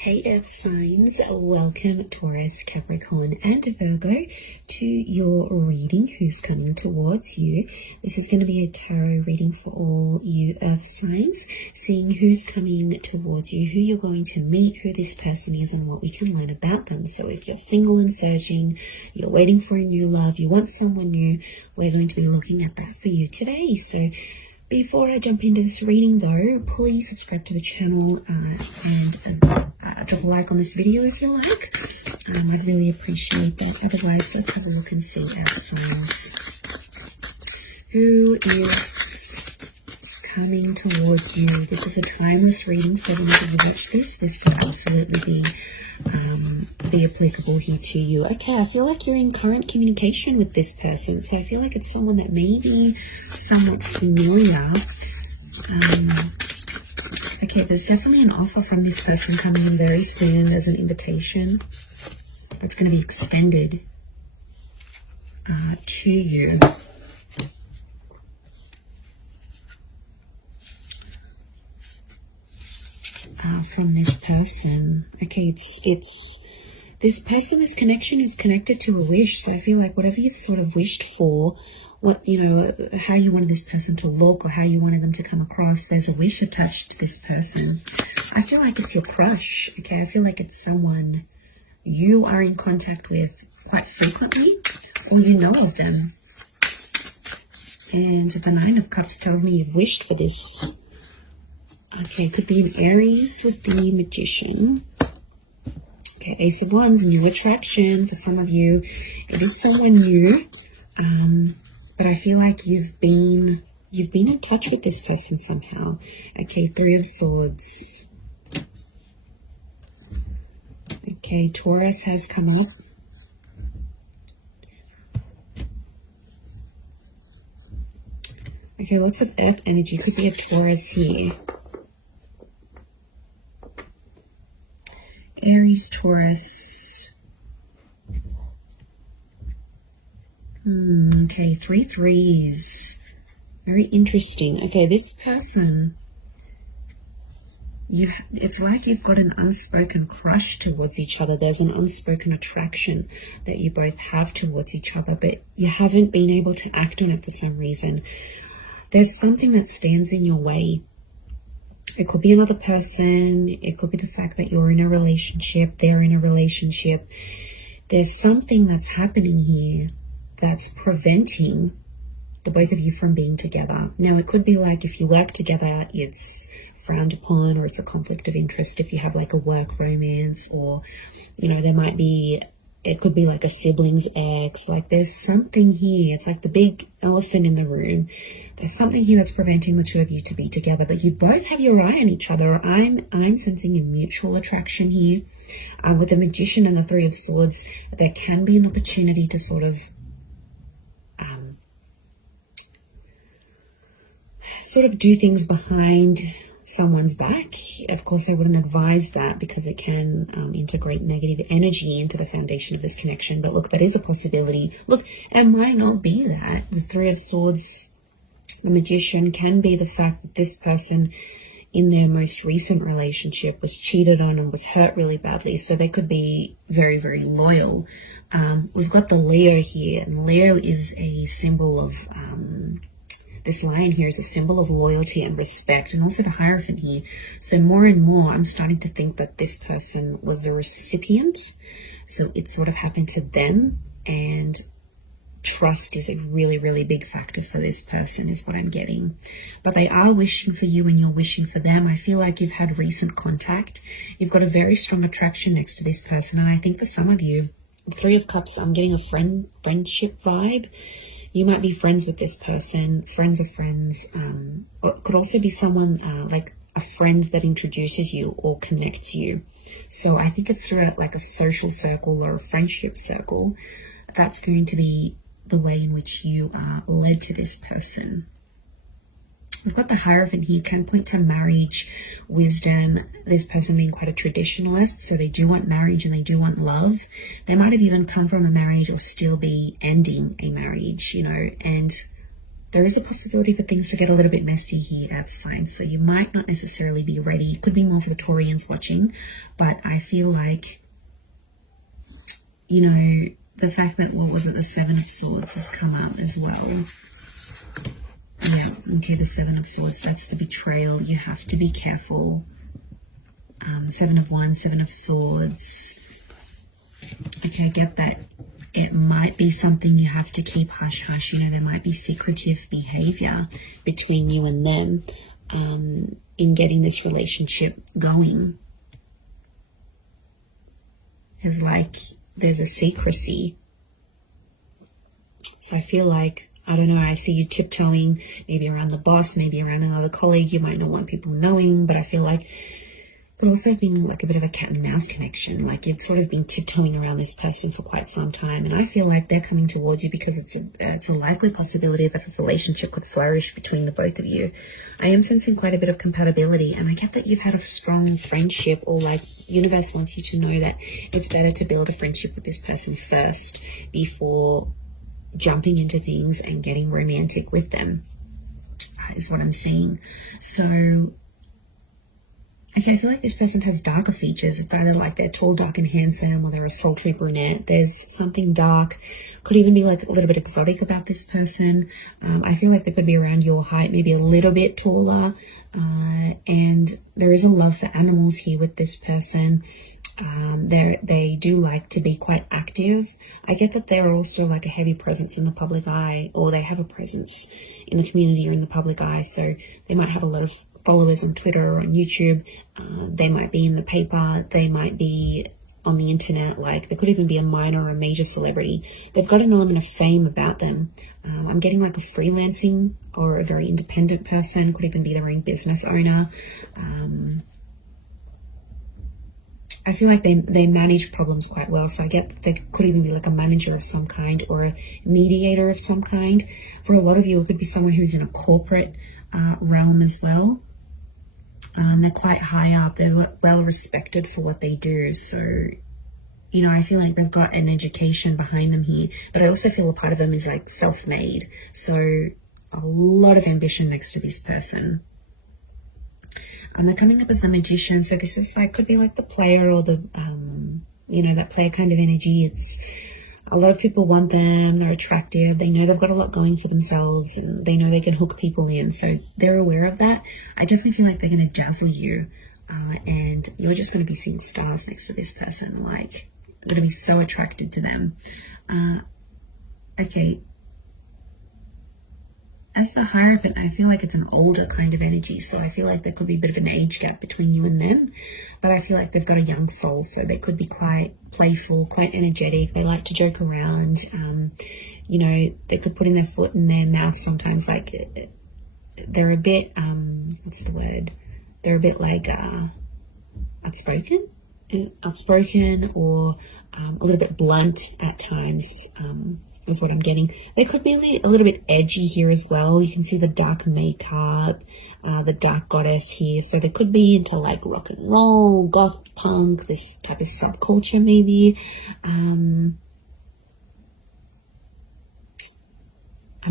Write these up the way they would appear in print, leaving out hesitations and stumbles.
Hey Earth signs, welcome Taurus, Capricorn and Virgo to your reading, who's coming towards you. This is going to be a tarot reading for all you Earth signs, seeing who's coming towards you, who you're going to meet, who this person is and what we can learn about them. So if you're single and searching, you're waiting for a new love, you want someone new, we're going to be looking at that for you today. So before I jump into this reading though, please subscribe to the channel and drop a like on this video if you like. I'd really appreciate that. Otherwise, let's have a look and see our signs. Who is coming towards you? This is a timeless reading, so whenever you watch this could absolutely be applicable here to you. Okay, I feel like you're in current communication with this person, so I feel like it's someone that may be somewhat familiar. Okay, there's definitely an offer from this person coming in very soon. There's an invitation that's going to be extended to you. From this person. Okay, it's this person, this connection is connected to a wish. So I feel like whatever you've sort of wished for, what, you know, how you wanted this person to look or how you wanted them to come across, there's a wish attached to this person. I feel like it's your crush. Okay, I feel like it's someone you are in contact with quite frequently, or you know of them. And the Nine of Cups tells me you've wished for this. Okay, it could be an Aries with the Magician. Okay, Ace of Wands, new attraction for some of you. It is someone new, but I feel like you've been in touch with this person somehow. Okay, Three of Swords. Okay, Taurus has come up. Okay, lots of Earth energy. Could be a Taurus here. Aries, Taurus. Okay, 3 threes. Very interesting. Okay, this person, it's like you've got an unspoken crush towards each other. There's an unspoken attraction that you both have towards each other, but you haven't been able to act on it for some reason. There's something that stands in your way. It could be another person. It could be the fact that you're in a relationship, they're in a relationship. There's something that's happening here that's preventing the both of you from being together. Now, it could be like if you work together, it's frowned upon, or it's a conflict of interest if you have like a work romance, or, you know, there might be, it could be like a sibling's ex. Like there's something here. It's like the big elephant in the room. There's something here that's preventing the two of you to be together, but you both have your eye on each other. I'm sensing a mutual attraction here. With the Magician and the Three of Swords, there can be an opportunity to sort of do things behind someone's back. Of course, I wouldn't advise that because it can integrate negative energy into the foundation of this connection. But look, that is a possibility. Look, it might not be that. The Three of Swords, the Magician, can be the fact that this person in their most recent relationship was cheated on and was hurt really badly. So they could be very, very loyal. We've got the Leo here, and Leo is a symbol of, this lion here is a symbol of loyalty and respect, and also the Hierophant here. So more and more, I'm starting to think that this person was a recipient. So it sort of happened to them, and trust is a really, really big factor for this person is what I'm getting. But they are wishing for you and you're wishing for them. I feel like you've had recent contact. You've got a very strong attraction next to this person. And I think for some of you, Three of Cups, I'm getting a friendship vibe. You might be friends with this person, friends of friends. Or it could also be someone like a friend that introduces you or connects you. So I think it's through like a social circle or a friendship circle. That's going to be the way in which you are led to this person. We've got the Hierophant here, can point to marriage, wisdom, this person being quite a traditionalist, so they do want marriage and they do want love. They might have even come from a marriage or still be ending a marriage, you know, and there is a possibility for things to get a little bit messy here at signs. So you might not necessarily be ready. It could be more for the Taurians watching, but I feel like, you know, the fact that, what was it, the Seven of Swords has come up as well. Yeah, okay, the Seven of Swords, that's the betrayal. You have to be careful. Seven of Wands, Seven of Swords. Okay, I get that. It might be something you have to keep hush-hush. You know, there might be secretive behavior between you and them in getting this relationship going. There's a secrecy. So I feel like, I don't know, I see you tiptoeing, maybe around the boss, maybe around another colleague. You might not want people knowing, but I feel like it could also have been like a bit of a cat and mouse connection. Like you've sort of been tiptoeing around this person for quite some time, and I feel like they're coming towards you because it's a likely possibility that a relationship could flourish between the both of you. I am sensing quite a bit of compatibility, and I get that you've had a strong friendship, or like universe wants you to know that it's better to build a friendship with this person first before jumping into things and getting romantic with them, is what I'm seeing. So okay, I feel like this person has darker features. It's either like they're tall, dark, and handsome, or they're a sultry brunette. There's something dark, could even be like a little bit exotic about this person. I feel like they could be around your height, maybe a little bit taller. And there is a love for animals here with this person. They do like to be quite active. I get that they're also like a heavy presence in the public eye, or they have a presence in the community or in the public eye. So they might have a lot of followers on Twitter or on YouTube. They might be in the paper. They might be on the internet. Like, there could even be a minor or a major celebrity. They've got an element of fame about them. I'm getting like a freelancing or a very independent person. Could even be their own business owner. I feel like they manage problems quite well. So I get that they could even be like a manager of some kind or a mediator of some kind. For a lot of you, it could be someone who's in a corporate realm as well. They're quite high up. They're well respected for what they do. So, you know, I feel like they've got an education behind them here. But I also feel a part of them is like self-made. So a lot of ambition next to this person. They're coming up as the Magician. So this is like, could be like the player or the, you know, that player kind of energy. It's a lot of people want them. They're attractive. They know they've got a lot going for themselves, and they know they can hook people in. So they're aware of that. I definitely feel like they're going to dazzle you. And you're just going to be seeing stars next to this person. Like, you're going to be so attracted to them. Okay. As the Hierophant, I feel like it's an older kind of energy. So I feel like there could be a bit of an age gap between you and them. But I feel like they've got a young soul. So they could be quite playful, quite energetic. They like to joke around. You know, they could put in their foot in their mouth sometimes. Like, they're a bit, what's the word? They're a bit like outspoken or a little bit blunt at times. Is what I'm getting. They could be a little bit edgy here as well. You can see the dark makeup, the dark goddess here. So they could be into like rock and roll, goth punk, this type of subculture maybe. I'm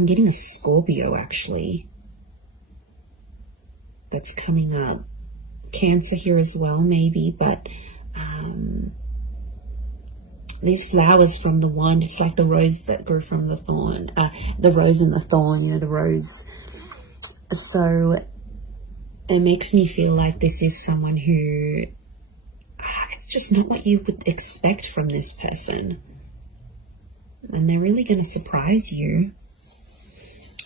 getting a Scorpio actually that's coming up. Cancer here as well maybe, but these flowers from the wand, it's like the rose that grew from the thorn, the rose and the thorn, you know, the rose. So it makes me feel like this is someone who, it's just not what you would expect from this person. And they're really going to surprise you.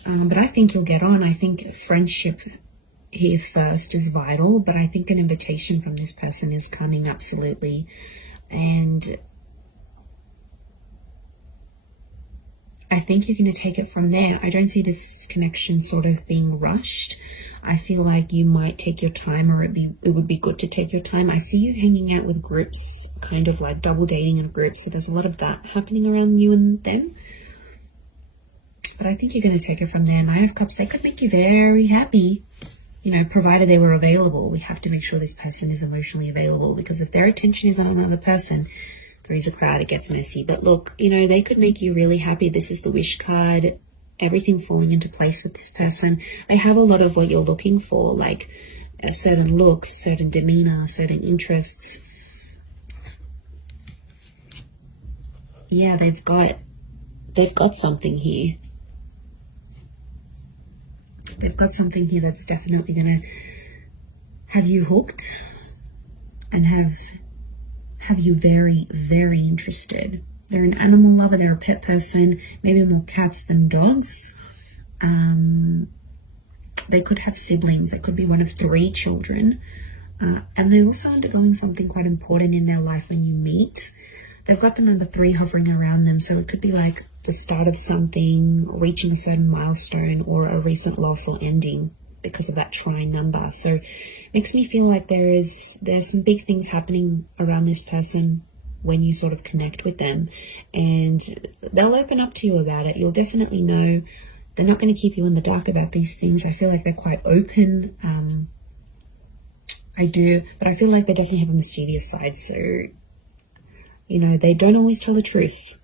But I think you'll get on. I think friendship here first is vital, but I think an invitation from this person is coming, absolutely. And I think you're going to take it from there. I don't see this connection sort of being rushed. I feel like you might take your time, or it would be good to take your time. I see you hanging out with groups, kind of like double dating in groups. So there's a lot of that happening around you and them. But I think you're going to take it from there. Nine of Cups, they could make you very happy, you know, provided they were available. We have to make sure this person is emotionally available, because if their attention is on another person, three's a crowd, it gets messy. But look, you know, they could make you really happy. This is the Wish card. everything falling into place with this person. They have a lot of what you're looking for, like certain looks, certain demeanor, certain interests. Yeah, they've got something here. They've got something here that's definitely going to have you hooked and have you very, very interested. They're an animal lover, they're a pet person, maybe more cats than dogs. They could have siblings, they could be one of 3 children. And they're also undergoing something quite important in their life when you meet. They've got the number 3 hovering around them, so it could be like the start of something, reaching a certain milestone, or a recent loss or ending because of that trine number. So it makes me feel like there's some big things happening around this person when you sort of connect with them, and they'll open up to you about it. You'll definitely know. They're not going to keep you in the dark about these things. I feel like they're quite open. I do, but I feel like they definitely have a mischievous side. So, you know, they don't always tell the truth.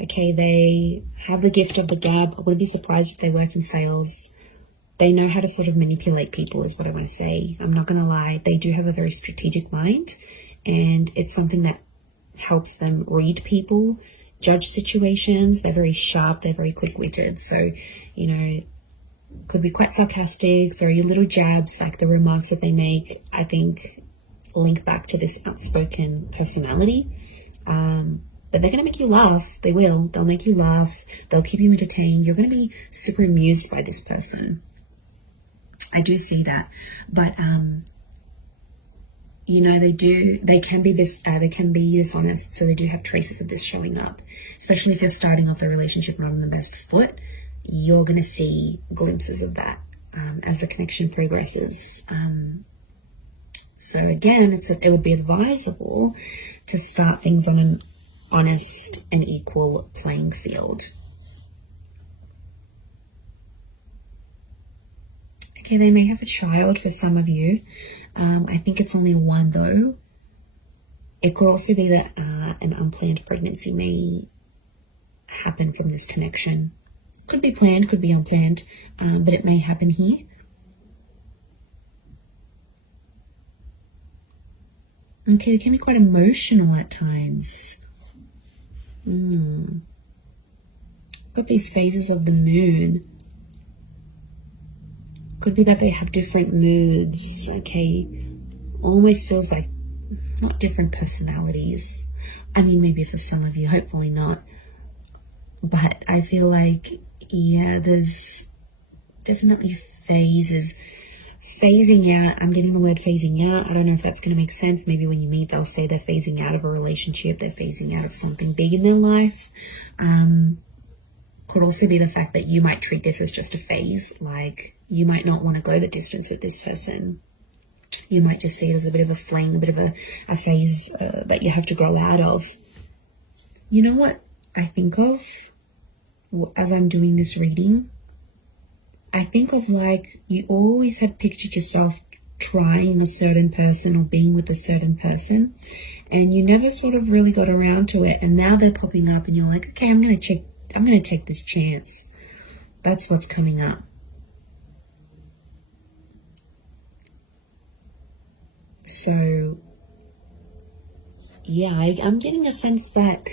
Okay, they have the gift of the gab. I wouldn't be surprised if they work in sales. They know how to sort of manipulate people, is what I want to say. I'm not going to lie. They do have a very strategic mind, and it's something that helps them read people, judge situations. They're very sharp. They're very quick-witted. So, you know, could be quite sarcastic, throw you little jabs, like the remarks that they make, I think, link back to this outspoken personality. But they're going to make you laugh. They will. They'll make you laugh. They'll keep you entertained. You're going to be super amused by this person. I do see that. But, you know, they can be dishonest. So they do have traces of this showing up, especially if you're starting off the relationship not on the best foot. You're going to see glimpses of that as the connection progresses. So again, it would be advisable to start things on an honest and equal playing field. Okay, they may have a child for some of you. I think it's only 1 though. It could also be that an unplanned pregnancy may happen from this connection. Could be planned, could be unplanned, but it may happen here. Okay, it can be quite emotional at times. Got these phases of the moon. Could be that they have different moods, okay? Almost feels like not different personalities. I mean, maybe for some of you, hopefully not. But I feel like, yeah, there's definitely phases. Phasing out, I'm getting the word phasing out. I don't know if that's going to make sense. Maybe when you meet, they'll say they're phasing out of a relationship. They're phasing out of something big in their life. Could also be the fact that you might treat this as just a phase. Like, you might not want to go the distance with this person. You might just see it as a bit of a fling, a bit of a phase that you have to grow out of. You know what I think of as I'm doing this reading? I think of like you always had pictured yourself trying a certain person or being with a certain person, and you never sort of really got around to it, and now they're popping up and you're like, okay, I'm going to take this chance. That's what's coming up. So yeah, I'm getting a sense that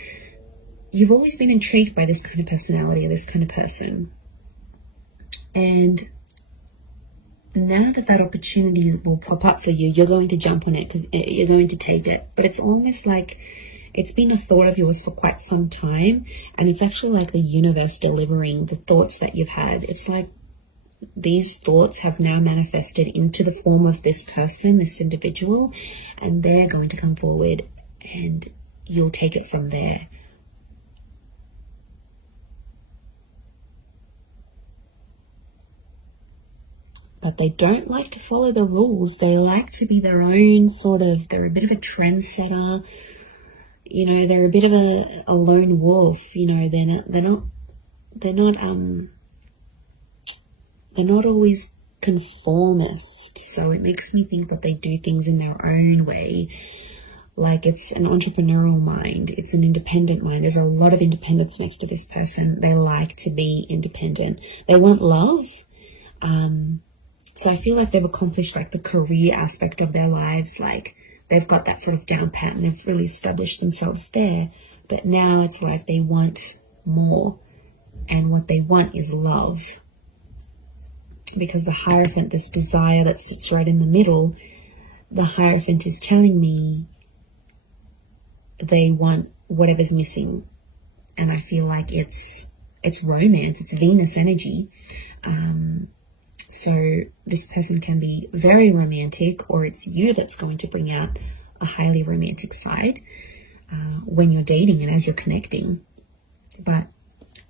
you've always been intrigued by this kind of personality or this kind of person. And now that opportunity will pop up for you, you're going to jump on it because you're going to take it. But it's almost like it's been a thought of yours for quite some time. And it's actually like the universe delivering the thoughts that you've had. It's like these thoughts have now manifested into the form of this person, this individual, and they're going to come forward and you'll take it from there. But they don't like to follow the rules. They like to be their own they're a bit of a trendsetter. You know, they're a bit of a lone wolf. You know, they're not always conformist. So it makes me think that they do things in their own way. Like it's an entrepreneurial mind. It's an independent mind. There's a lot of independence next to this person. They like to be independent. They want love. So I feel like they've accomplished like the career aspect of their lives. Like they've got that sort of down pat and they've really established themselves there. But now it's like they want more. And what they want is love. Because the Hierophant, this desire that sits right in the middle, the Hierophant is telling me they want whatever's missing. And I feel like it's romance, it's Venus energy. So this person can be very romantic, or it's you that's going to bring out a highly romantic side when you're dating and as you're connecting. But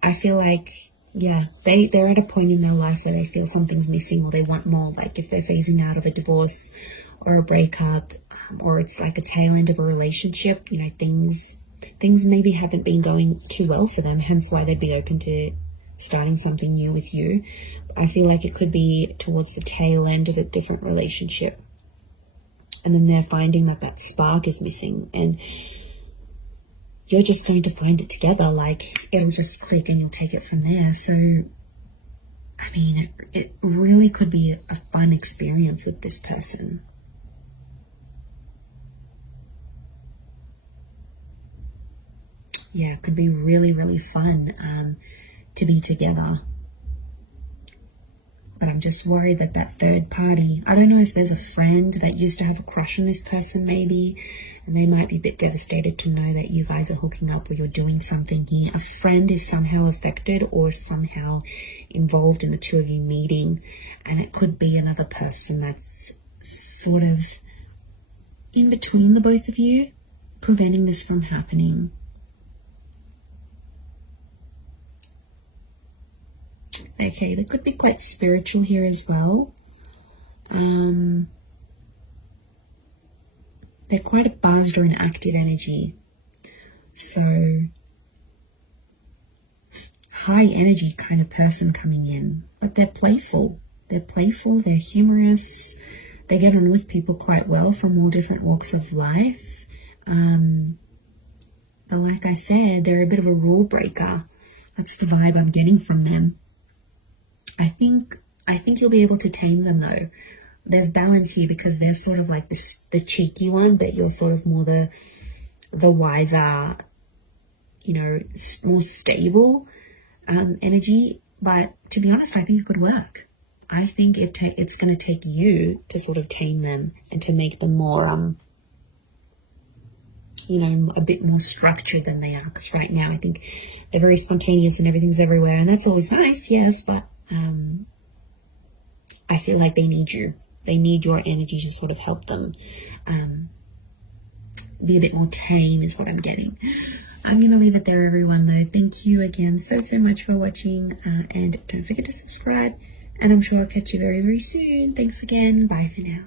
I feel like, yeah, they're at a point in their life where they feel something's missing or they want more. Like if they're phasing out of a divorce or a breakup, or it's like a tail end of a relationship, you know, things maybe haven't been going too well for them, hence why they'd be open to starting something new with you. I feel like it could be towards the tail end of a different relationship. And then they're finding that that spark is missing, and you're just going to find it together. Like it'll just click and you'll take it from there. So, I mean, it really could be a fun experience with this person. Yeah, it could be really, really fun to be together. But I'm just worried that that third party, I don't know if there's a friend that used to have a crush on this person maybe, and they might be a bit devastated to know that you guys are hooking up or you're doing something here. A friend is somehow affected or somehow involved in the two of you meeting, and it could be another person that's sort of in between the both of you, preventing this from happening. Okay, they could be quite spiritual here as well. They're quite a buzzed or an active energy. So, high energy kind of person coming in. But they're playful. They're humorous. They get on with people quite well from all different walks of life. But like I said, they're a bit of a rule breaker. That's the vibe I'm getting from them. I think you'll be able to tame them though. There's balance here because they're sort of like the cheeky one, but you're sort of more the wiser, you know, more stable energy. But to be honest, I think it could work. I think it's going to take you to sort of tame them and to make them more, you know, a bit more structured than they are. Because right now I think they're very spontaneous and everything's everywhere, and that's always nice, yes, but I feel like they need you. They need your energy to sort of help them be a bit more tame is what I'm getting. I'm going to leave it there, everyone, though. Thank you again so much for watching, and don't forget to subscribe, and I'm sure I'll catch you very, very soon. Thanks again. Bye for now.